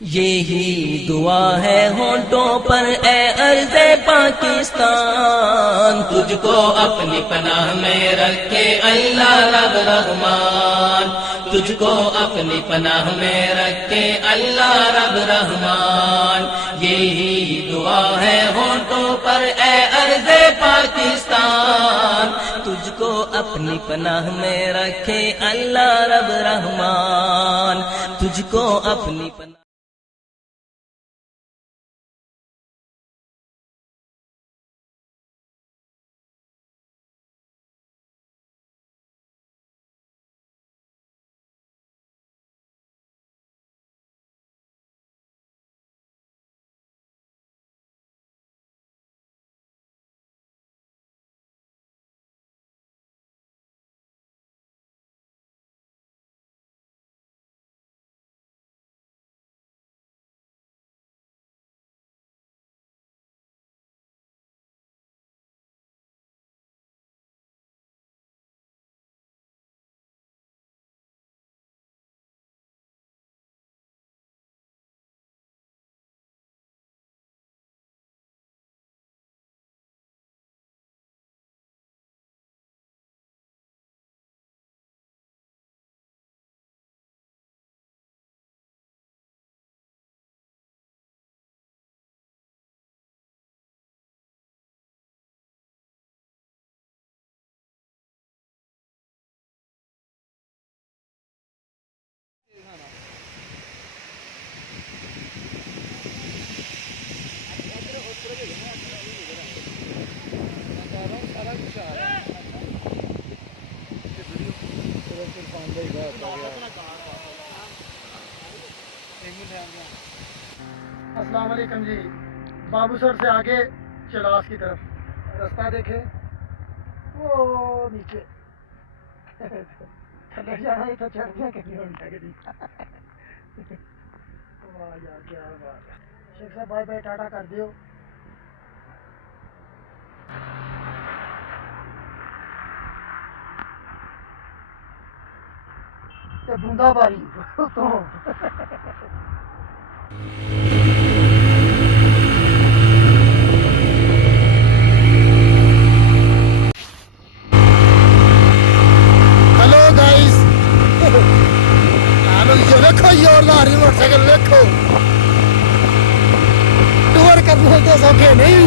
यही दुआ है होंठों पर ए अर्ज़े पाकिस्तान, तुझको अपनी पनाह में रखे अल्लाह रब रहमान, तुझको अपनी पनाह में रखे अल्लाह रब रहमान। यही दुआ है होंठों पर ए अर्ज़े पाकिस्तान, तुझको अपनी पनाह में रखे अल्लाह रब रहमान, तुझको अपनी पनाह। अस्सलाम वालेकुम जी। बाबूसर से आगे चलास की तरफ रास्ता देखे, वो नीचे थले जाना ही तो चढ़ने के लिए उल्टा के वाह यार क्या बात है। शेख साहब बाय बाय टाटा कर दियो। ते बूंदाबारी तो मोटरसाइकिल देखो, टूर करने तो सौखे नहीं